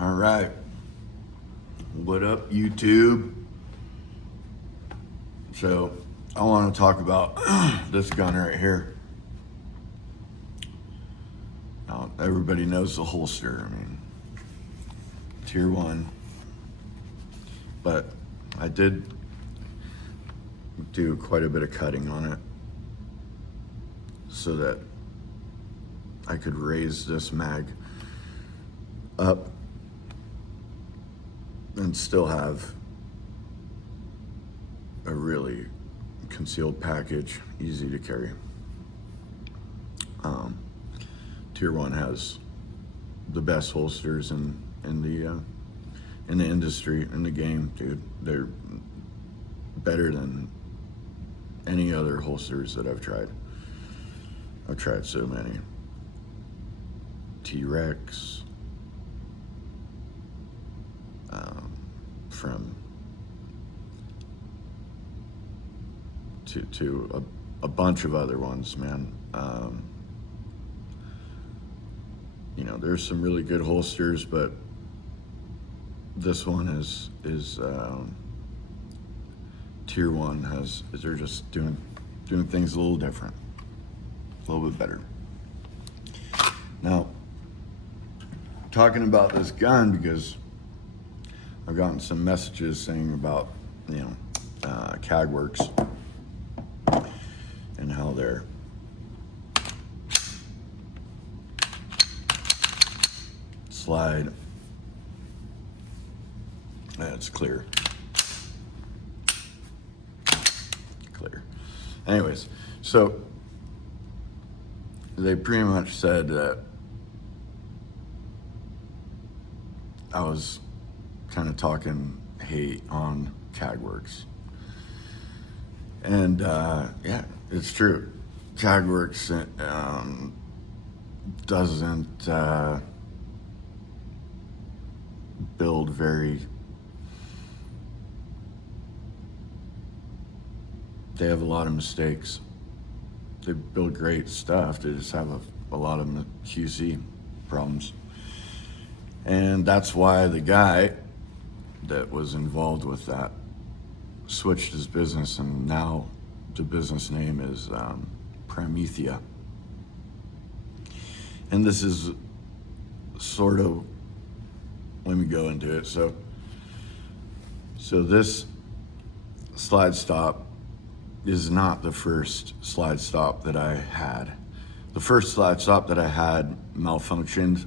All right. What up, YouTube? So, I want to talk about this gun right here. Now, everybody knows the holster. I mean, tier 1. But I did do quite a bit of cutting on it so that I could raise this mag up and still have a really concealed package, easy to carry. Tier 1 has the best holsters in the industry, in the game, dude. They're better than any other holsters that I've tried. I've tried so many. T-Rex, from to a bunch of other ones, man. You know, there's some really good holsters, but this one is tier 1 they're just doing things a little different, a little bit better. Now, talking about this gun, because I've gotten some messages saying about, kagwerks and how they're slide. That's clear. Anyways, so they pretty much said that I was kind of talking hate on kagwerks. And yeah, it's true. Kagwerks doesn't build very. They have a lot of mistakes. They build great stuff. They just have a lot of QC problems. And that's why the guy that was involved with that switched his business, and now the business name is Primatia. And this is sort of, let me go into it. So this slide stop is not the first slide stop that I had. The first slide stop that I had malfunctioned.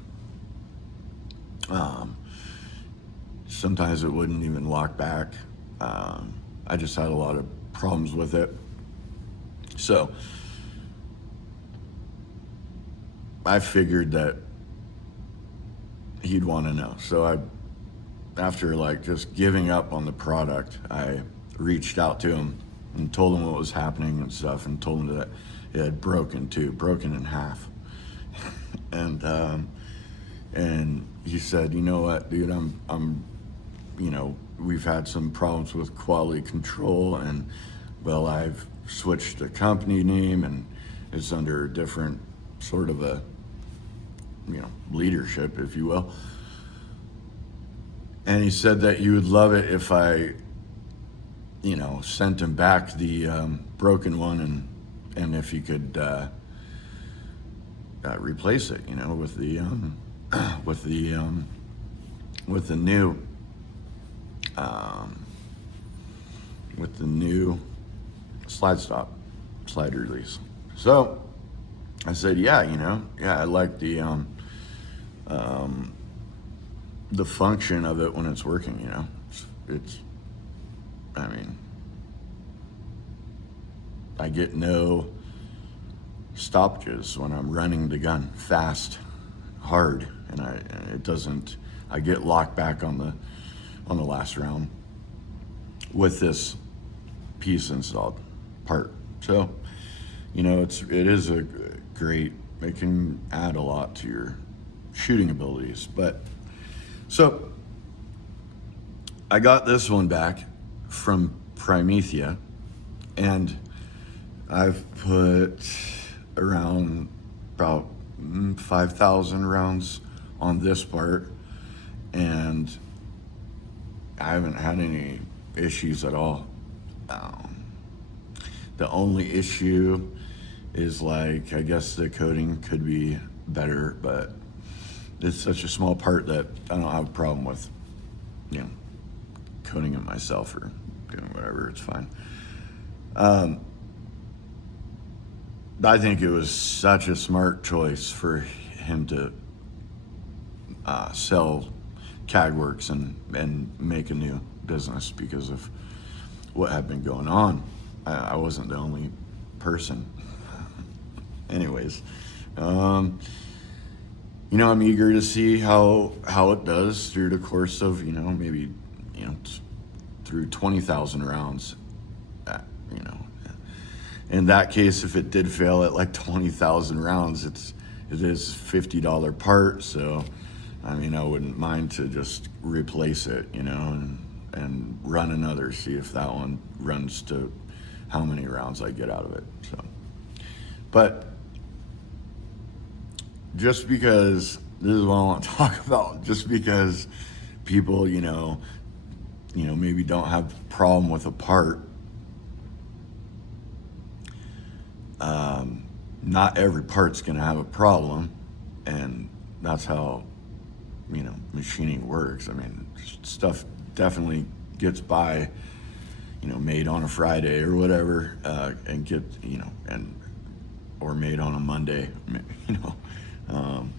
Sometimes it wouldn't even lock back. I just had a lot of problems with it. So I figured that he'd want to know. So after just giving up on the product, I reached out to him and told him what was happening and stuff, and told him that it had broken in half. And he said, you know what, dude, I'm we've had some problems with quality control, and well, I've switched the company name, and it's under a different sort of a, leadership, if you will. And he said that he would love it if I, sent him back the broken one, and if he could replace it, with the new slide release. So I said, yeah, I like the function of it when it's working. I get no stoppages when I'm running the gun fast, hard, and I get locked back on the last round with this piece installed part. So, it is a great, it can add a lot to your shooting abilities. But so I got this one back from Primatia, and I've put around about 5,000 rounds on this part, and I haven't had any issues at all. Um, the only issue is, like, I guess the coating could be better, but it's such a small part that I don't have a problem with, you know, coating it myself or doing whatever. It's fine. Um, I think it was such a smart choice for him to sell kagwerks and make a new business because of what had been going on. I wasn't the only person. Anyways, um, I'm eager to see how it does through the course of, maybe, through 20,000 rounds. uh, you know in that case, if it did fail at like 20,000 rounds, it is $50 part. So I mean, I wouldn't mind to just replace it, and run another, see if that one runs to how many rounds I get out of it. So, but just because this is what I want to talk about, just because people, maybe don't have a problem with a part, not every part's going to have a problem, and that's how machining works. I mean, stuff definitely gets by, made on a Friday or whatever, and get, or made on a Monday, um,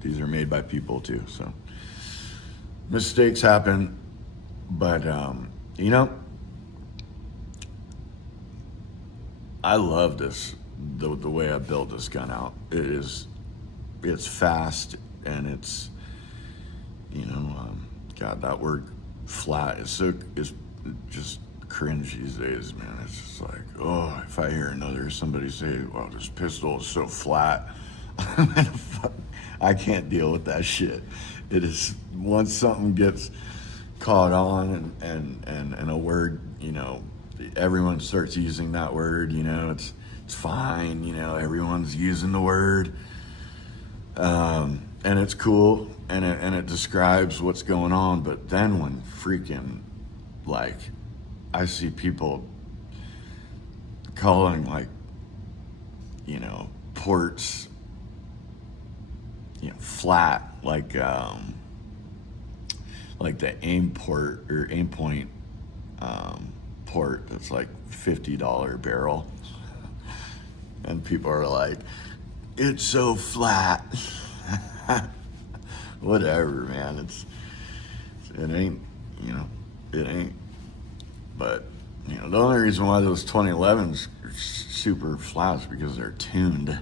these are made by people too. So mistakes happen, but, I love the way I built this gun out. It's fast, and it's, God, that word flat is just cringe these days, man. It's just like, oh, if I hear somebody say, well, this pistol is so flat, I can't deal with that shit. It is, once something gets caught on and a word, everyone starts using that word, it's fine, everyone's using the word. And it's cool, and it describes what's going on. But then when freaking, like, I see people calling, like, ports, flat, like the aim port or aim point port that's like $50 barrel, and people are like, it's so flat. Whatever, man. It ain't, it ain't. But, the only reason why those 2011s are super flat is because they're tuned.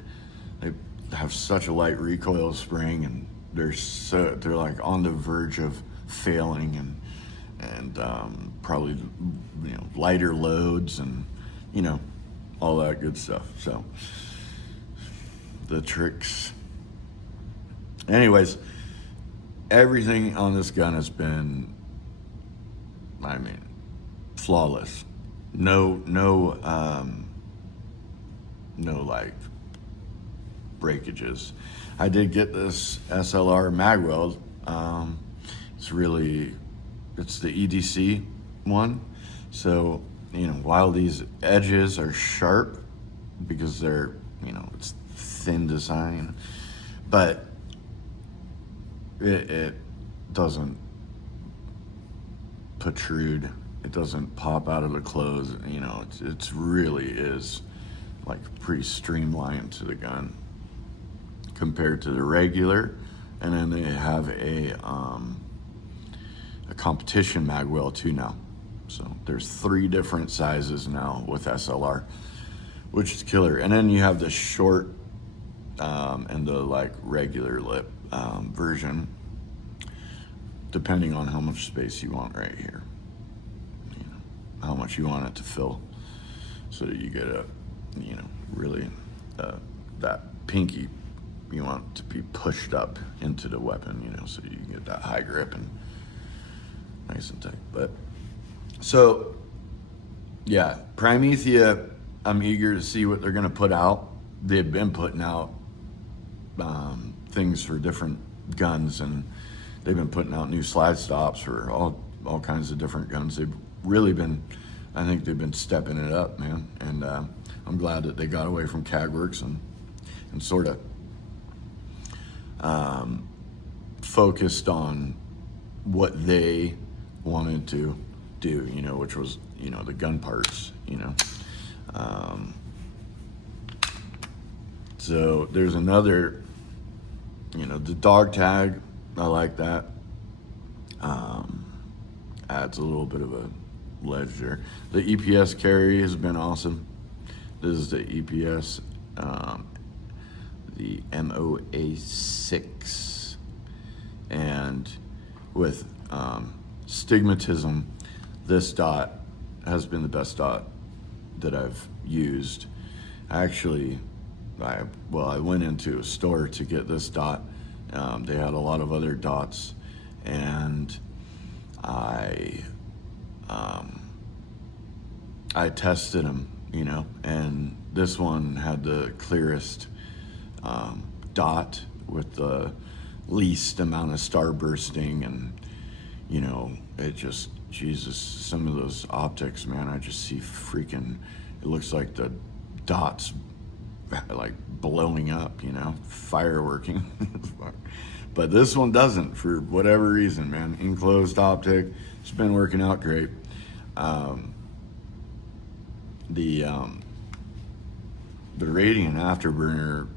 They have such a light recoil spring, and they're like on the verge of failing, and probably, lighter loads, and, all that good stuff. So the tricks. Anyways, everything on this gun has been, flawless. No like breakages. I did get this SLR mag weld. It's the EDC one. So, while these edges are sharp because they're, it's thin design, but it doesn't protrude. It doesn't pop out of the clothes. It's really is like pretty streamlined to the gun compared to the regular. And then they have a competition mag weld too now. So there's 3 different sizes now with SLR, which is killer. And then you have the short and the like regular lip version, depending on how much space you want right here, how much you want it to fill, so that you get a, really that pinky, you want it to be pushed up into the weapon, so you can get that high grip and nice and tight. But so yeah, Primatia, I'm eager to see what they're gonna put out. They've been putting out things for different guns, and they've been putting out new slide stops for all kinds of different guns. They've really been, I think they've been stepping it up, man. And I'm glad that they got away from kagwerks and sort of focused on what they wanted to do, which was, the gun parts, So there's another, the dog tag, I like that. Adds a little bit of a ledge there. The EPS carry has been awesome. This is the EPS, the MOA6. And with stigmatism, this dot has been the best dot that I've used. Actually, I went into a store to get this dot. They had a lot of other dots, and I tested them, and this one had the clearest dot with the least amount of star bursting, and it just, Jesus, some of those optics, man, I just see freaking, it looks like the dots like blowing up, fireworking. But this one doesn't, for whatever reason, man. Enclosed optic, it's been working out great. The Radiant Afterburner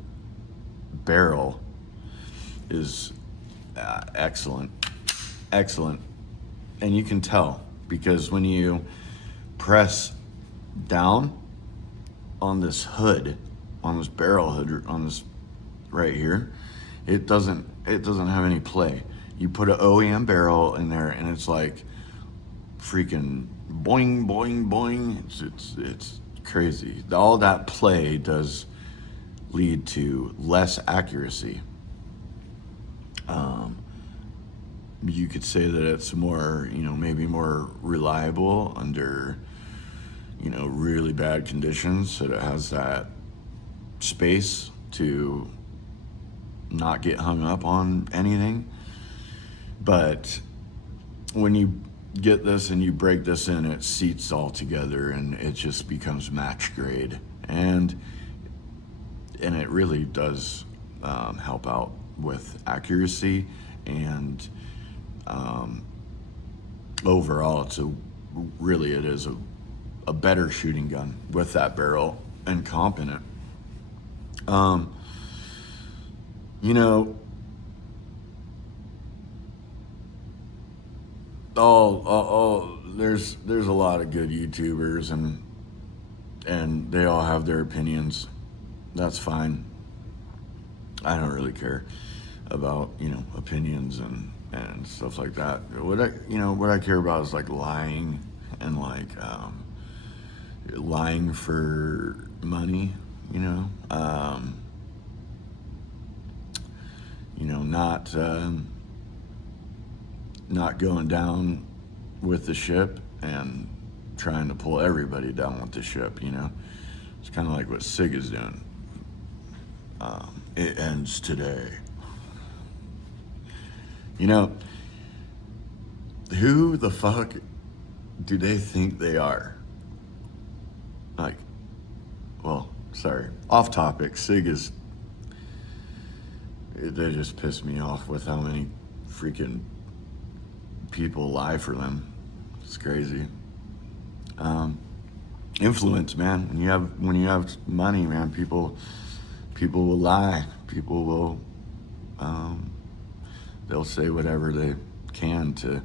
barrel is excellent, and you can tell because when you press down on this hood, on this barrel hood, on this right here, it doesn't have any play. You put an OEM barrel in there, and it's like freaking boing, boing, boing. It's crazy. All that play does lead to less accuracy. You could say that it's more, maybe more reliable under, really bad conditions, that it has that space to not get hung up on anything. But when you get this and you break this in, it seats all together, and it just becomes match grade, and it really does help out with accuracy, and overall it is a better shooting gun with that barrel and comp in it. There's a lot of good YouTubers, and they all have their opinions. That's fine. I don't really care about, opinions and stuff like that. What I care about is like lying, and like lying for money, not going down with the ship and trying to pull everybody down with the ship. It's kind of like what SIG is doing. It ends today. Who the fuck do they think they are? Like, well, sorry, off topic. SIG is, they just piss me off with how many freaking people lie for them. It's crazy. Influence, man. When you have money, man, people will lie. People will they'll say whatever they can to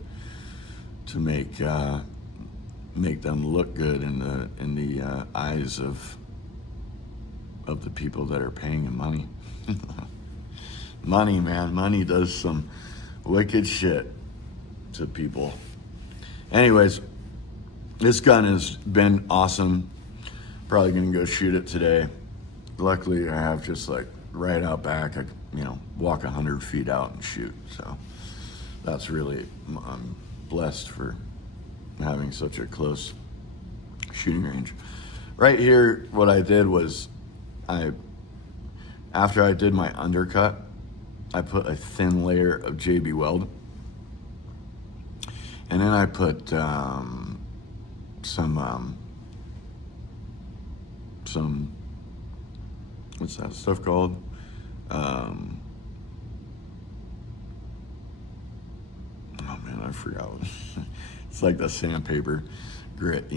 make them look good in the eyes of the people that are paying them money. Money, man. Money does some wicked shit to people. Anyways, this gun has been awesome. Probably gonna go shoot it today. Luckily, I have just like right out back. I walk 100 feet out and shoot. So that's really, I'm blessed for having such a shooting range. Right here, what I did was after I did my undercut, I put a thin layer of JB Weld And then I put some, what's that stuff called? Um, oh man, I forgot. It's like the sandpaper grit,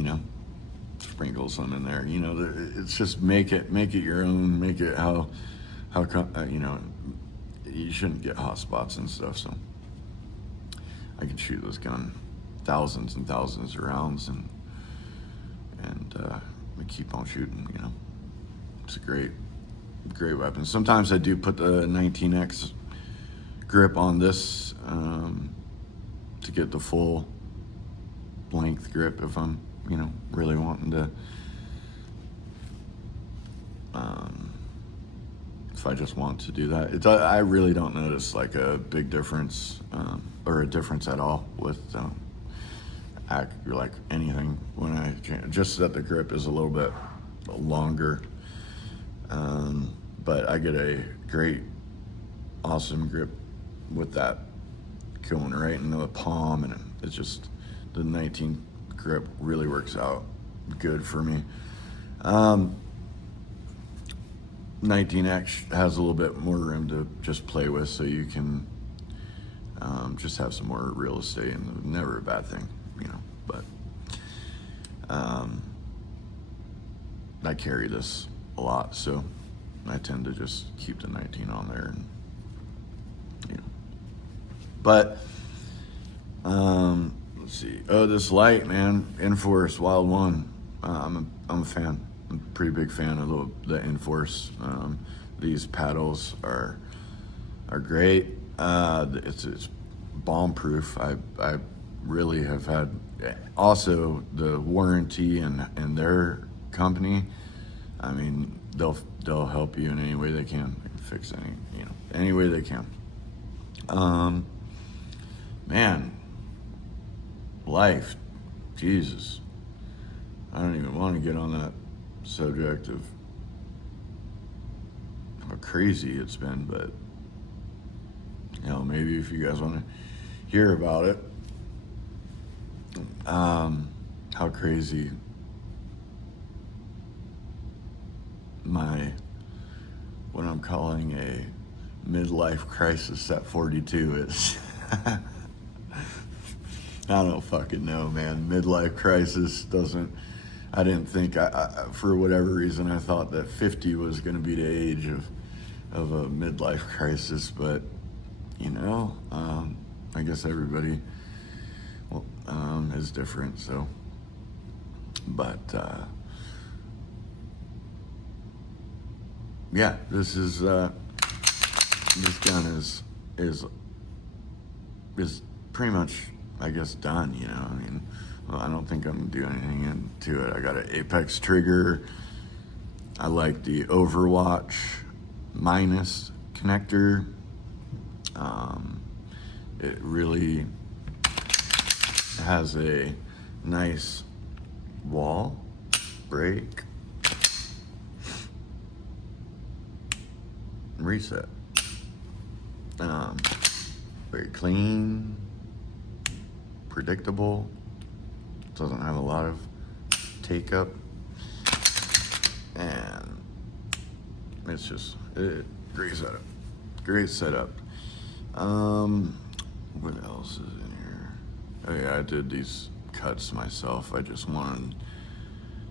sprinkle some in there. It's just make it your own. Make it how you shouldn't get hot spots and stuff. So I can shoot this gun thousands and thousands of rounds and we keep on shooting. It's a great weapon. Sometimes I do put the 19X grip on this to get the full length grip if I'm really wanting to, if I just want to do that. I really don't notice like a big difference or a difference at all with like anything when I change, just that the grip is a little bit longer, but I get a great awesome grip with that going right in the palm, and it's just the 19 grip really works out good for me. 19X has a little bit more room to just play with, so you can just have some more real estate, and never a bad thing, but I carry this a lot, so I tend to just keep the 19 on there, and but let's see. Oh, this light, man, Enforce Wild One. I'm a fan. I'm a pretty big fan of the Enforce. These paddles are great. It's bomb proof. I really have had also the warranty and their company. I mean, they'll help you in any way they can. They can fix any way they can. Man, life, Jesus. I don't even want to get on that subject of how crazy it's been, but maybe if you guys want to hear about it, how crazy what I'm calling a midlife crisis at 42 is. I don't fucking know, man. Midlife crisis I didn't think, for whatever reason, I thought that 50 was going to be the age of a midlife crisis, but, I guess everybody is different, so, but, yeah, this gun is pretty much, I guess, done, I mean, I don't think I'm doing anything into it. I got an Apex trigger. I like the Overwatch minus connector. It really has a nice wall break. Reset. Very clean, predictable, doesn't have a lot of take up, and it's just great setup. What else is in here? Oh yeah, I did these cuts myself. I just wanted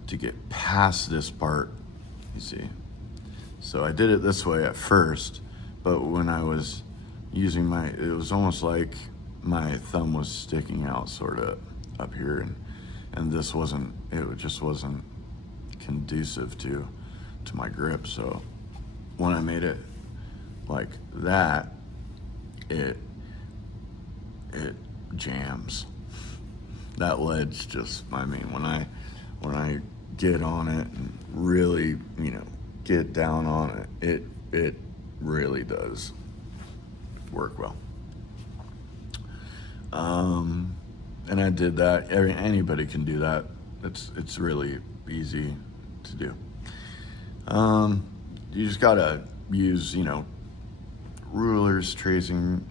to get past this part, you see. So I did it this way at first, but when I was using it was almost like my thumb was sticking out sort of up here, and it just wasn't conducive to my grip. So when I made it like that, it jams. That ledge just, I mean, when I get on it and really, get down on it really does work well. And I did that. Anybody can do that. It's really easy to do. You just gotta use, rulers, tracing,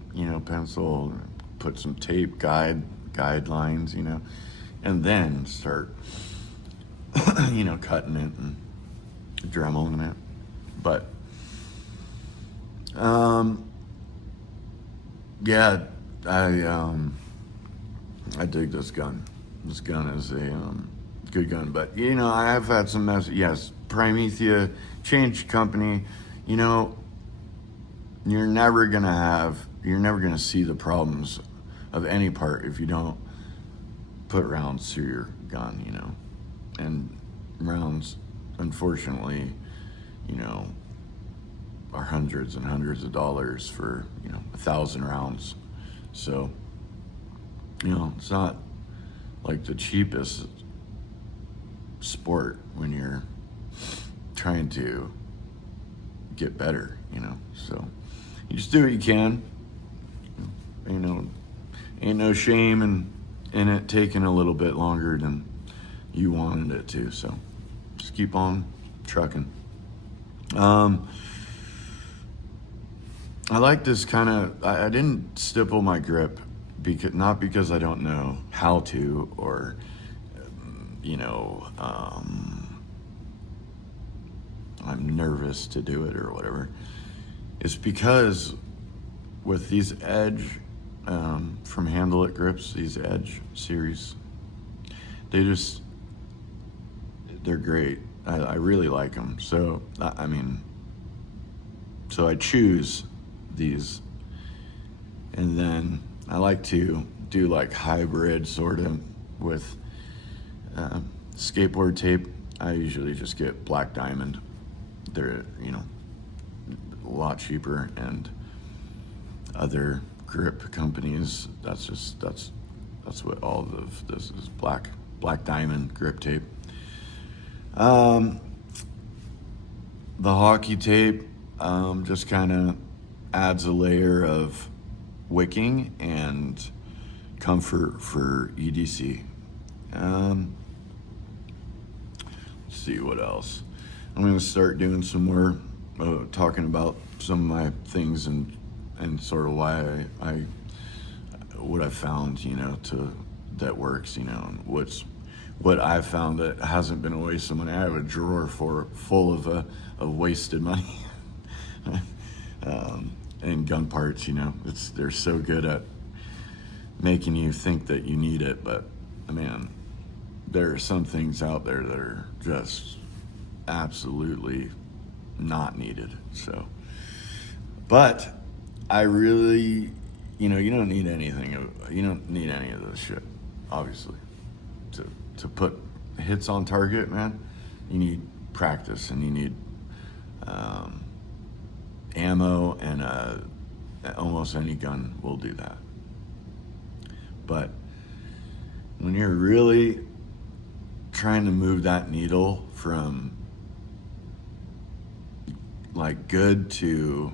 pencil, put some tape, guide guidelines, and then start, cutting it and dremeling it. But, yeah, I dig this gun. This gun is a good gun, but I have had some mess. Yes, Primatia changed company. You're never gonna see the problems of any part if you don't put rounds through your gun. And rounds, unfortunately, are hundreds and hundreds of dollars for 1,000 rounds. So it's not like the cheapest sport when you're trying to get better, so you just do what you can. Ain't no shame in it taking a little bit longer than you wanted it to, so just keep on trucking. I like this kind of, I didn't stipple my grip not because I don't know how to, or I'm nervous to do it or whatever. It's because with these Edge from Handle It grips, these Edge series, they're great. I really like them. So so I choose these, and then I like to do like hybrid sort of with skateboard tape. I usually just get Black Diamond. They're a lot cheaper, and other grip companies, that's what all of this is. Black Diamond grip tape. The hockey tape just kind of adds a layer of wicking and comfort for EDC. Let's see what else. I'm going to start doing some more talking about some of my things and sort of why what I found, that works, and what I've found that hasn't been a waste of money. I have a drawer full of wasted money. And gun parts, they're so good at making you think that you need it, but man, there are some things out there that are just absolutely not needed. So, but I really, you don't need anything. You don't need any of this shit, obviously, to put hits on target, man. You need practice, and you need ammo, and almost any gun will do that. But when you're really trying to move that needle from like good to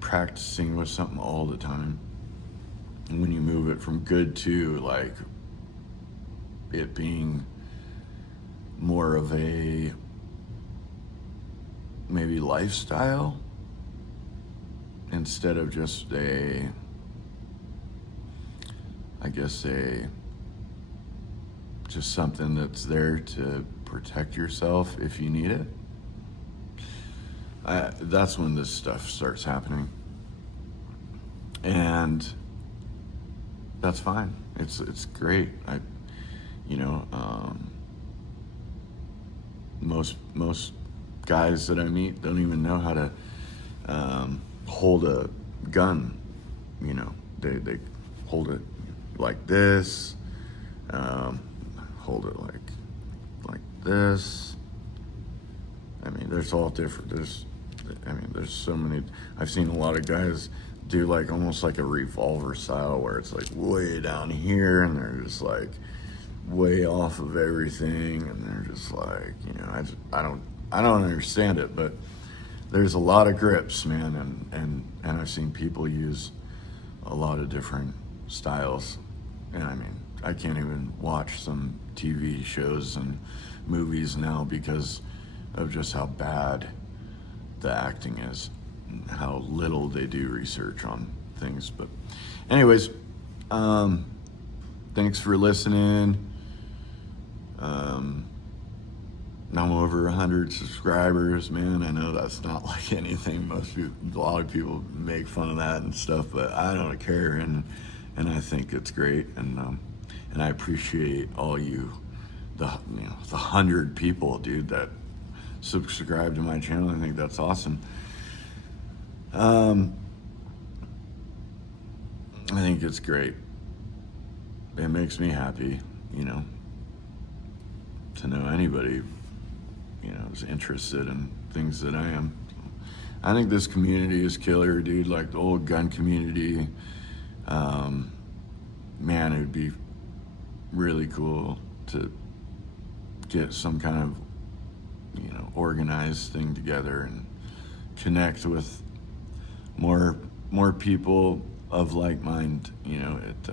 practicing with something all the time, and when you move it from good to like it being more of a maybe lifestyle instead of just just something that's there to protect yourself if you need it. That's when this stuff starts happening, and that's fine. It's great. Most guys that I meet don't even know how to hold a gun. They hold it like this, hold it like this. There's all different. There's so many. I've seen a lot of guys do like almost like a revolver style where it's like way down here, and they're just like way off of everything, and they're just like, I don't understand it, but there's a lot of grips, man, and I've seen people use a lot of different styles, and I can't even watch some TV shows and movies now because of just how bad the acting is, and how little they do research on things. But anyways, thanks for listening. I'm over 100 subscribers, man. I know that's not like anything. Most people, a lot of people make fun of that and stuff, but I don't care, and I think it's great, and I appreciate all you, the 100 people, dude, that subscribe to my channel. I think that's awesome. I think it's great. It makes me happy, to know anybody, is interested in things that I am. I think this community is killer, dude. Like the old gun community. Man, it would be really cool to get some kind of, organized thing together and connect with more people of like mind. It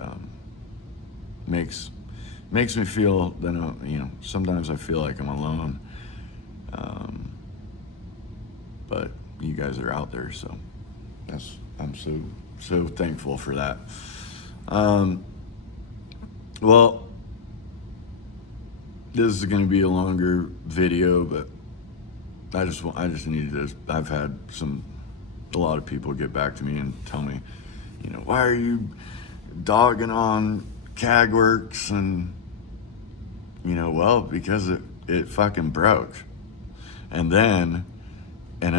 makes me feel that sometimes I feel like I'm alone, but you guys are out there, so I'm so thankful for that. Well, this is going to be a longer video, but I just needed to. I've had a lot of people get back to me and tell me, why are you dogging on kagwerks? And well, because it fucking broke, and then it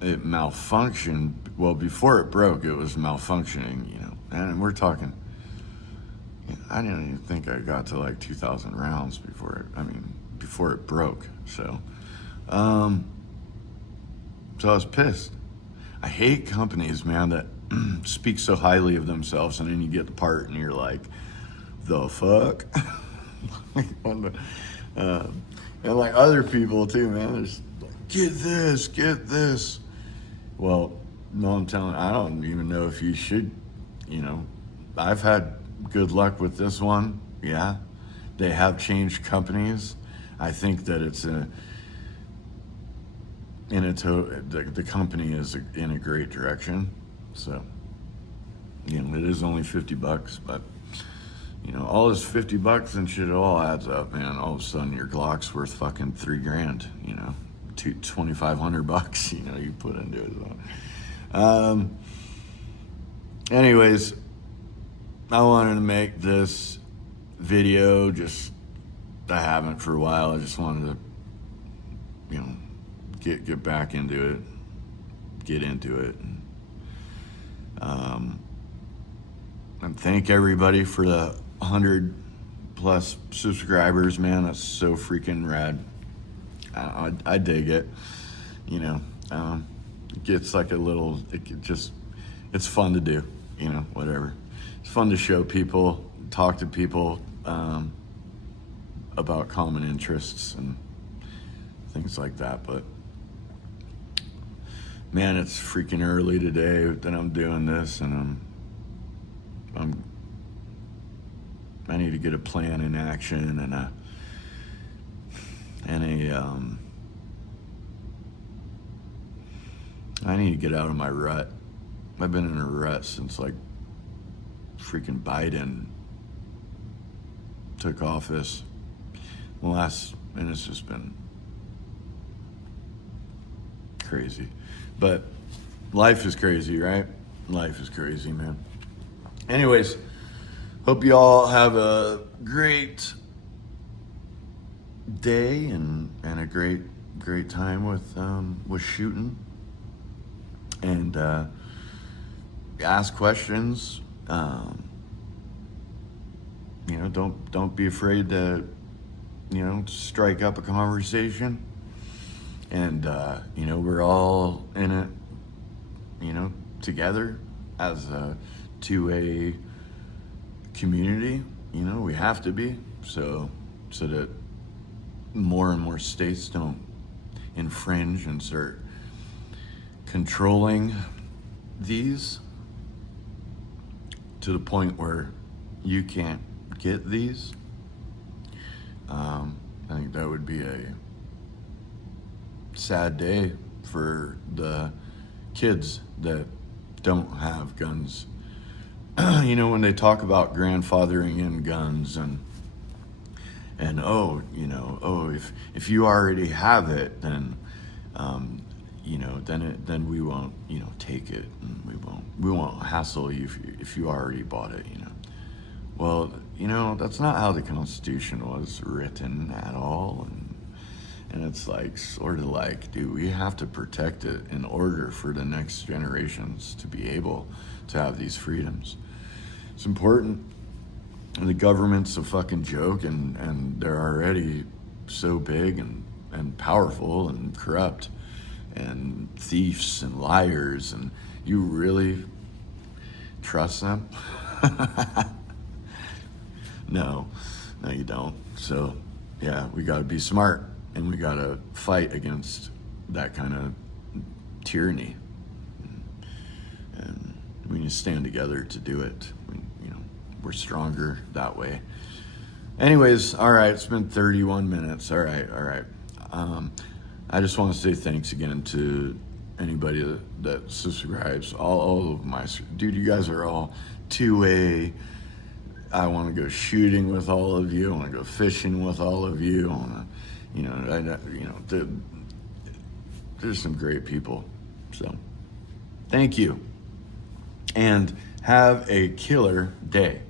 malfunctioned. Well, before it broke, it was malfunctioning, and we're talking, I didn't even think I got to like 2,000 rounds before it broke. So I was pissed. I hate companies, man, that speak so highly of themselves, and then you get the part and you're like, the fuck? And like other people too, man, there's like, get this. Well, no, I don't even know if you should, I've had good luck with this one. Yeah, they have changed companies. I think that the company is in a great direction. So, it is only $50, but all this $50 and shit, it all adds up, man. All of a sudden your Glock's worth fucking $3,000, $2,500, you put into it. Anyways, I wanted to make this video, I haven't for a while. I just wanted to, get back into it, get into it. And thank everybody for the 100 plus subscribers, man. That's so freaking rad. I dig it. It gets like it's fun to do, whatever. It's fun to show people, talk to people about common interests and things like that. But man, it's freaking early today that I'm doing this, and I need to get a plan in action I need to get out of my rut. I've been in a rut since like freaking Biden took office. And it's just been crazy. But life is crazy, right? Life is crazy, man. Anyways, hope you all have a great day and a great time with shooting. And ask questions. Don't be afraid to strike up a conversation. And we're all in it, together as a 2A community. We have to be, so that more and more states don't infringe and start controlling these to the point where you can't get these. I think that would be a sad day for the kids that don't have guns. You know, when they talk about grandfathering in guns and oh, you know, oh, if you already have it, then you know, then we won't, you know, take it, and we won't hassle you if you already bought it, you know. Well, you know, that's not how the Constitution was written at all, and it's like sort of like, dude, we have to protect it in order for the next generations to be able to have these freedoms. It's important. And the government's a fucking joke, and they're already so big and powerful and corrupt and thieves and liars, and you really trust them? No, you don't. So, yeah, we got to be smart, and we got to fight against that kind of tyranny. And we need to stand together to do it. You know, we're stronger that way. Anyways, all right, it's been 31 minutes. All right. I just want to say thanks again to anybody that subscribes. All of my, dude, you guys are all 2A. I want to go shooting with all of you. I want to go fishing with all of you. I want to, there's some great people. So, thank you, and have a killer day.